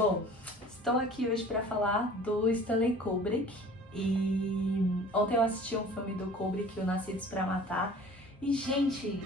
Bom, estou aqui hoje para falar do Stanley Kubrick e ontem eu assisti um filme do Kubrick, O Nascidos para Matar, e gente,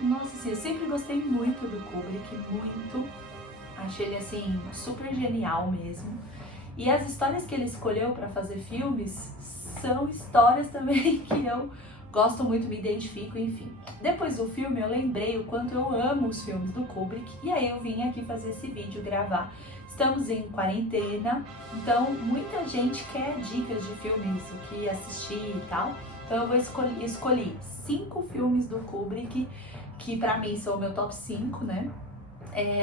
nossa, assim, eu sempre gostei muito do Kubrick, muito, achei ele assim super genial mesmo, e as histórias que ele escolheu para fazer filmes são histórias também que eu gosto muito, me identifico, enfim. Depois do filme eu lembrei o quanto eu amo os filmes do Kubrick e aí eu vim aqui fazer esse vídeo, gravar. Estamos em quarentena, então muita gente quer dicas de filmes, o que assistir e tal. Então eu vou escolher 5 filmes do Kubrick, que pra mim são o meu top 5, né?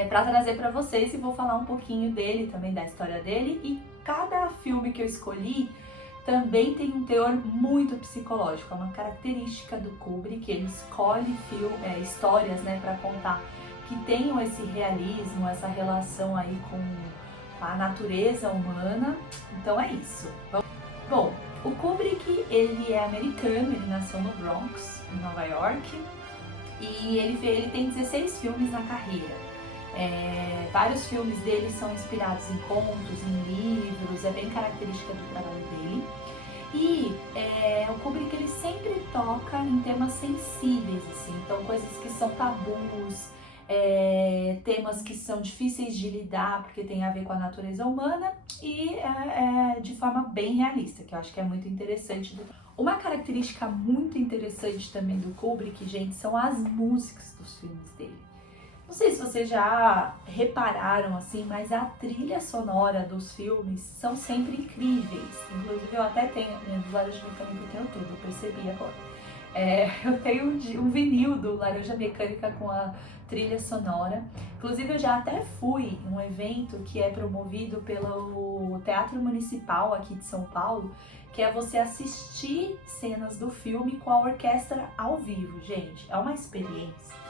Pra trazer pra vocês, e vou falar um pouquinho dele, também da história dele. E cada filme que eu escolhi também tem um teor muito psicológico, é uma característica do Kubrick, ele escolhe histórias, né, para contar que tenham esse realismo, essa relação aí com a natureza humana. Então é isso. Bom, o Kubrick, ele é americano, ele nasceu no Bronx, em Nova York, e ele tem 16 filmes na carreira. Vários filmes dele são inspirados em contos, em livros, é bem característica do trabalho dele. E o Kubrick, ele sempre toca em temas sensíveis, assim, então coisas que são tabus, temas que são difíceis de lidar porque tem a ver com a natureza humana e de forma bem realista, que eu acho que é muito interessante. Uma característica muito interessante também do Kubrick, gente, são as músicas dos filmes dele. Não sei se vocês já repararam assim, mas a trilha sonora dos filmes são sempre incríveis. Inclusive eu até tenho, do Laranja Mecânica eu tenho tudo, eu percebi agora. Eu tenho um vinil do Laranja Mecânica com a trilha sonora. Inclusive eu já até fui em um evento que é promovido pelo Teatro Municipal aqui de São Paulo, que é você assistir cenas do filme com a orquestra ao vivo, gente. É uma experiência.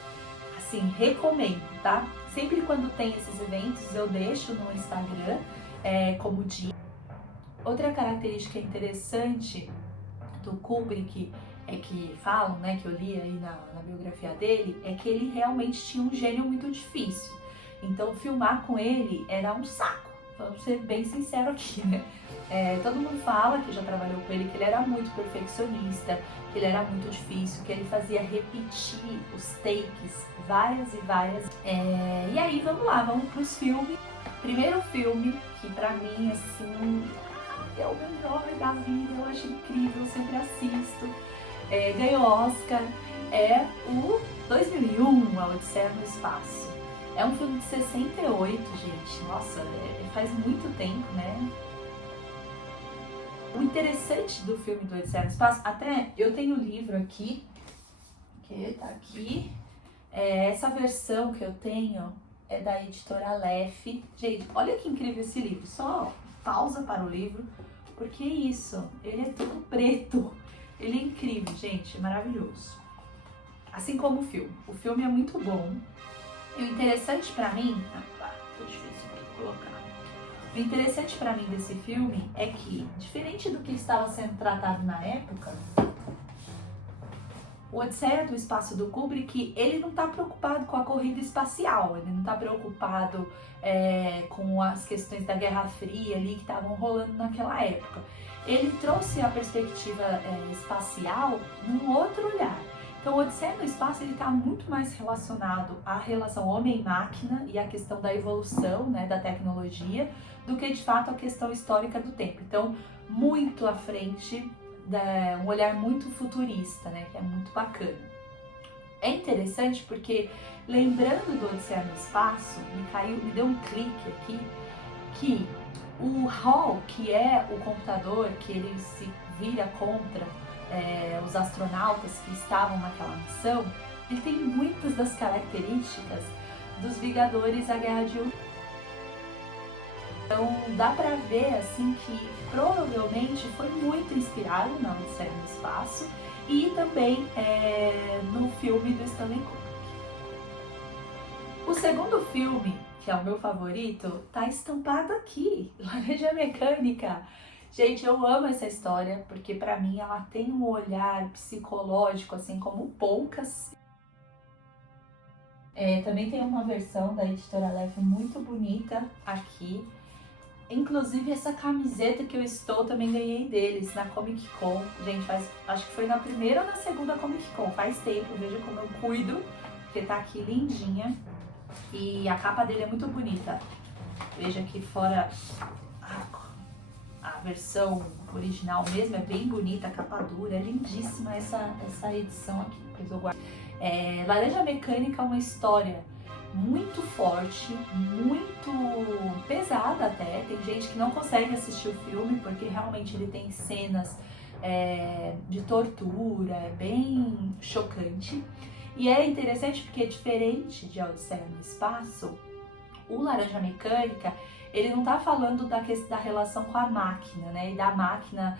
Sim, recomendo, tá? Sempre quando tem esses eventos eu deixo no Instagram como dica. Outra característica interessante do Kubrick que falam, né, que eu li aí na biografia dele, é que ele realmente tinha um gênio muito difícil. Então filmar com ele era um saco, vamos ser bem sinceros aqui, né? Todo mundo fala que já trabalhou com ele, que ele era muito perfeccionista, que ele era muito difícil, que ele fazia repetir os takes várias e várias. E aí vamos lá, vamos pros filmes. Primeiro filme, que pra mim, assim, é o melhor da vida, eu acho incrível, eu sempre assisto. Ganhou Oscar, é o 2001, A Odisseia no Espaço. É um filme de 68, gente, nossa, faz muito tempo, né? O interessante do filme do Odisseia no Espaço, até eu tenho um livro aqui, que tá aqui, essa versão que eu tenho é da editora Aleph. Gente, olha que incrível esse livro, só pausa para o livro, porque isso, ele é todo preto, ele é incrível, gente, maravilhoso. Assim como o filme é muito bom, e o interessante pra mim, tô difícil de colocar. O interessante pra mim desse filme é que, diferente do que estava sendo tratado na época, o Odisseia do Espaço do Kubrick, ele não está preocupado com a corrida espacial, ele não está preocupado com as questões da Guerra Fria ali que estavam rolando naquela época. Ele trouxe a perspectiva espacial num outro olhar. Então, o Odisseia no Espaço está muito mais relacionado à relação homem-máquina e à questão da evolução, né, da tecnologia, do que de fato a questão histórica do tempo. Então, muito à frente, um olhar muito futurista, né, que é muito bacana. É interessante porque, lembrando do Odisseia no Espaço, me deu um clique aqui, que o HAL, que é o computador que ele se vira contra os astronautas que estavam naquela missão, ele tem muitas das características dos Vingadores A Guerra de Ultron. Então dá pra ver assim que provavelmente foi muito inspirado na Odisseia no Espaço e também no filme do Stanley Kubrick. O segundo filme, que é o meu favorito, tá estampado aqui, Laranja Mecânica. Gente, eu amo essa história, porque pra mim ela tem um olhar psicológico, assim como poucas. Também tem uma versão da Editora Leve muito bonita aqui. Inclusive essa camiseta que eu estou também ganhei deles na Comic Con. Gente, acho que foi na primeira ou na segunda Comic Con, faz tempo, veja como eu cuido, porque tá aqui lindinha. E a capa dele é muito bonita. Veja aqui fora a versão original mesmo, é bem bonita, a capa dura, é lindíssima essa edição aqui, depois eu guardo. Laranja Mecânica é uma história muito forte, muito pesada até, tem gente que não consegue assistir o filme porque realmente ele tem cenas de tortura, é bem chocante. E é interessante porque, diferente de Odisseia no Espaço, o Laranja Mecânica, ele não tá falando da relação com a máquina, né? E da máquina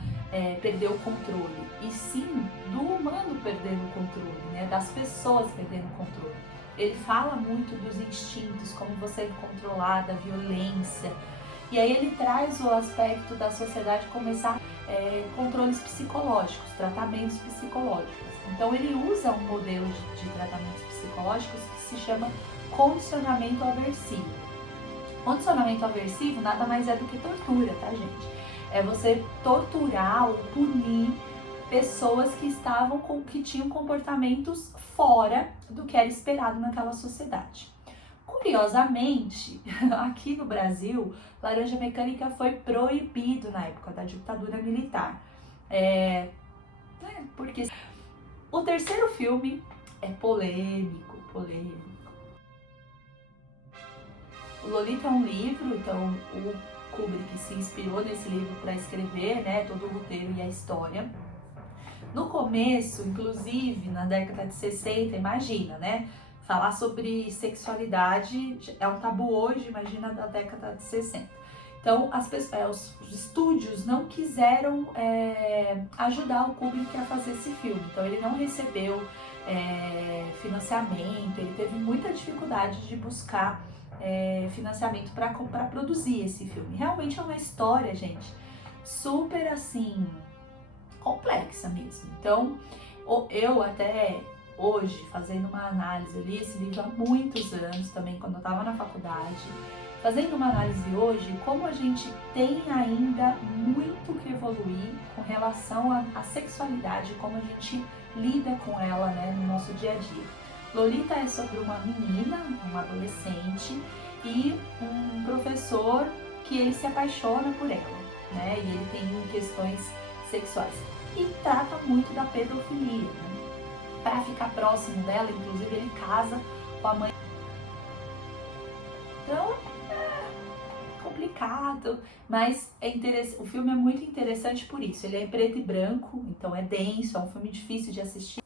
perder o controle. E sim do humano perdendo o controle, né? Das pessoas perdendo o controle. Ele fala muito dos instintos, como você é controlada, a violência. E aí ele traz o aspecto da sociedade começar controles psicológicos, tratamentos psicológicos. Então ele usa um modelo de tratamentos psicológicos que se chama condicionamento aversivo. Condicionamento aversivo nada mais é do que tortura, tá, gente? É você torturar ou punir pessoas que tinham comportamentos fora do que era esperado naquela sociedade. Curiosamente, aqui no Brasil, Laranja Mecânica foi proibido na época da ditadura militar. Porque o terceiro filme é polêmico. O Lolita é um livro, então o Kubrick se inspirou nesse livro para escrever, né, todo o roteiro e a história. No começo, inclusive, na década de 60, imagina, né? Falar sobre sexualidade é um tabu hoje, imagina da década de 60. Então, os estúdios não quiseram ajudar o Kubrick a fazer esse filme. Então, ele não recebeu financiamento, ele teve muita dificuldade de buscar financiamento para produzir esse filme. Realmente é uma história, gente, super assim, complexa mesmo. Então, eu até hoje, fazendo uma análise, eu li esse livro há muitos anos também, quando eu estava na faculdade. Fazendo uma análise hoje, como a gente tem ainda muito que evoluir com relação à sexualidade, como a gente lida com ela, né, no nosso dia a dia. Lolita é sobre uma menina, uma adolescente, e um professor que ele se apaixona por ela, né, e ele tem questões sexuais. E trata muito da pedofilia, né? Para ficar próximo dela, inclusive ele casa com a mãe. Então, complicado, mas o filme é muito interessante por isso. Ele é em preto e branco, então é denso, é um filme difícil de assistir.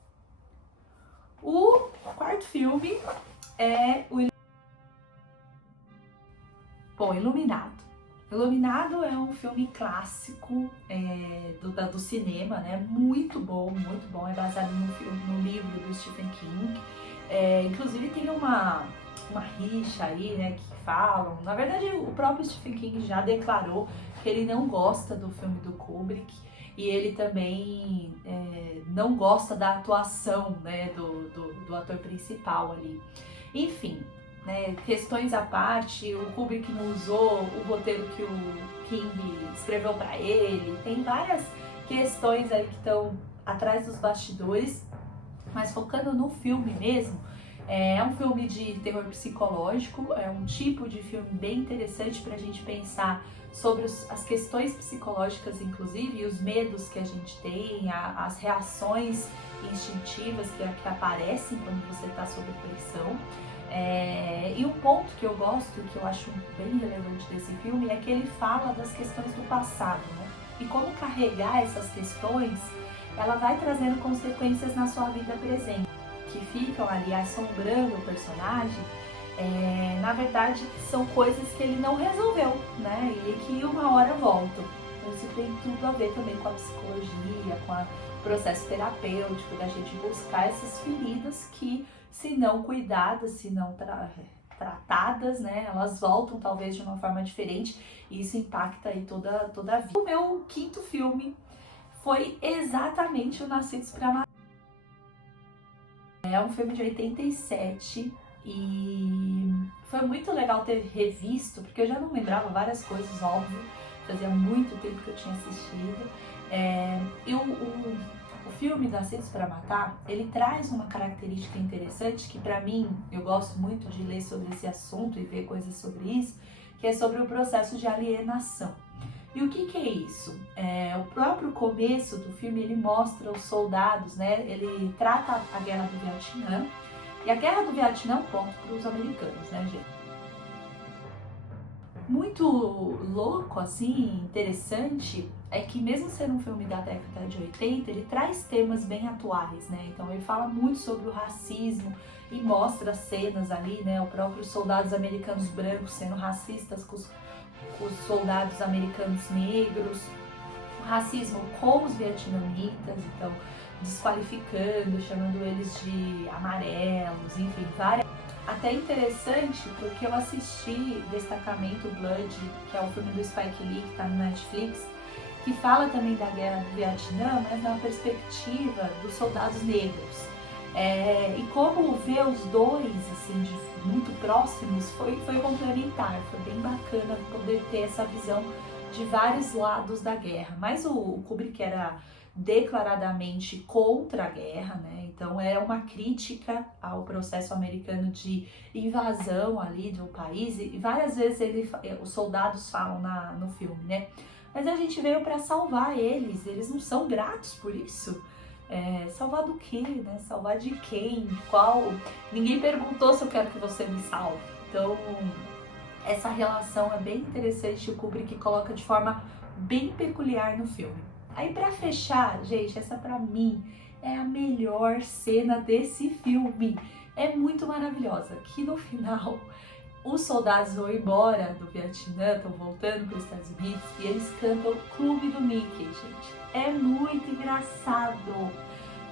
O quarto filme é Iluminado. Iluminado é um filme clássico do cinema, né? Muito bom, é baseado no livro do Stephen King. Inclusive tem uma rixa aí, né, que falam. Na verdade, o próprio Stephen King já declarou que ele não gosta do filme do Kubrick e ele também não gosta da atuação, né, do ator principal ali. Enfim, né, questões à parte, o Kubrick não usou o roteiro que o King escreveu para ele. Tem várias questões aí que estão atrás dos bastidores, mas focando no filme mesmo, é um filme de terror psicológico, é um tipo de filme bem interessante para a gente pensar sobre as questões psicológicas, inclusive, e os medos que a gente tem, as reações instintivas que aparecem quando você está sob pressão. E um ponto que eu gosto, que eu acho bem relevante desse filme, é que ele fala das questões do passado, né? E como carregar essas questões, ela vai trazendo consequências na sua vida presente, que ficam ali assombrando o personagem. Na verdade, são coisas que ele não resolveu, né? E que uma hora voltam. Então, isso tem tudo a ver também com a psicologia, com o processo terapêutico, da gente buscar essas feridas que, se não cuidadas, se não tratadas, né, elas voltam talvez de uma forma diferente e isso impacta aí toda a vida. O meu quinto filme foi exatamente o Nascidos para Matar. É um filme de 87 E foi muito legal ter revisto, porque eu já não lembrava várias coisas, óbvio, fazia muito tempo que eu tinha assistido. O filme Nascidos para Matar, ele traz uma característica interessante que pra mim, eu gosto muito de ler sobre esse assunto e ver coisas sobre isso, que é sobre o processo de alienação. E o que é isso? O próprio começo do filme, ele mostra os soldados, né? Ele trata a Guerra do Vietnã, e a Guerra do Vietnã conta para os americanos, né, gente? Muito louco, assim, interessante, é que mesmo sendo um filme da década de 80, ele traz temas bem atuais, né? Então ele fala muito sobre o racismo e mostra cenas ali, né? Os próprios soldados americanos brancos sendo racistas com os soldados americanos negros, o racismo com os vietnamitas, então desqualificando, chamando eles de amarelos, enfim, várias. Até interessante porque eu assisti Destacamento Blood, que é o filme do Spike Lee, que tá no Netflix, que fala também da Guerra do Vietnã, mas na perspectiva dos soldados negros. E como ver os dois, assim, muito próximos, foi complementar, foi bem bacana poder ter essa visão de vários lados da guerra. Mas o Kubrick era declaradamente contra a guerra, né? Então era uma crítica ao processo americano de invasão ali do país, e várias vezes os soldados falam no filme, né? Mas a gente veio para salvar eles não são gratos por isso. Salvar do quê, né? Salvar de quem? Qual? Ninguém perguntou se eu quero que você me salve. Então, essa relação é bem interessante, o Kubrick coloca de forma bem peculiar no filme. Aí, pra fechar, gente, essa pra mim é a melhor cena desse filme. É muito maravilhosa, que no final os soldados vão embora do Vietnã, estão voltando para os Estados Unidos e eles cantam o Clube do Mickey, gente. É muito engraçado,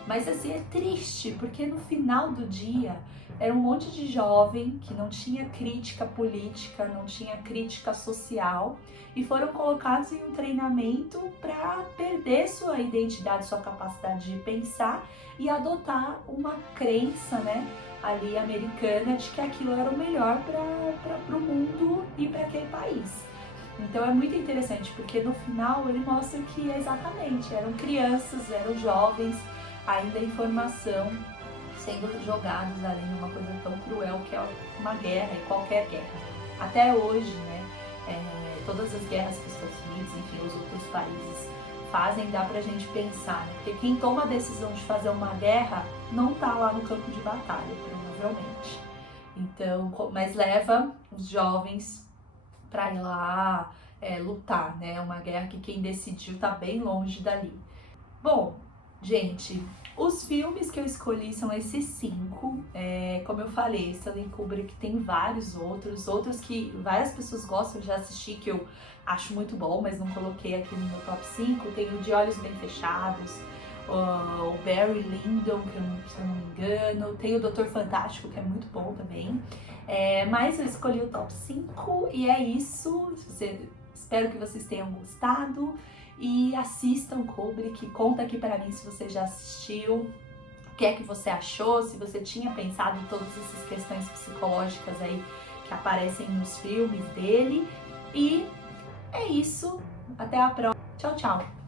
mas assim, é triste, porque no final do dia era um monte de jovem que não tinha crítica política, não tinha crítica social e foram colocados em um treinamento para perder sua identidade, sua capacidade de pensar e adotar uma crença, né, ali americana, de que aquilo era o melhor para o mundo e para aquele país. Então é muito interessante, porque no final ele mostra que exatamente eram crianças, eram jovens, ainda em formação, sendo jogados ali numa coisa tão cruel que é uma guerra, e qualquer guerra. Até hoje, né, todas as guerras que os Estados Unidos, enfim, os outros países fazem, dá pra gente pensar, né? Porque quem toma a decisão de fazer uma guerra não tá lá no campo de batalha, provavelmente. Então, mas leva os jovens pra ir lá lutar, né? Uma guerra que quem decidiu tá bem longe dali. Bom, gente, os filmes que eu escolhi são esses 5. Como eu falei, Stanley Kubrick tem vários outros que várias pessoas gostam de assistir, que eu acho muito bom, mas não coloquei aqui no meu top 5. Tem o De Olhos Bem Fechados, o Barry Lyndon, que se eu não me engano, tem o Doutor Fantástico, que é muito bom também. Mas eu escolhi o top 5 e é isso. Espero que vocês tenham gostado. E assistam Kubrick, conta aqui pra mim se você já assistiu, o que é que você achou, se você tinha pensado em todas essas questões psicológicas aí que aparecem nos filmes dele. E é isso, até a próxima, tchau, tchau!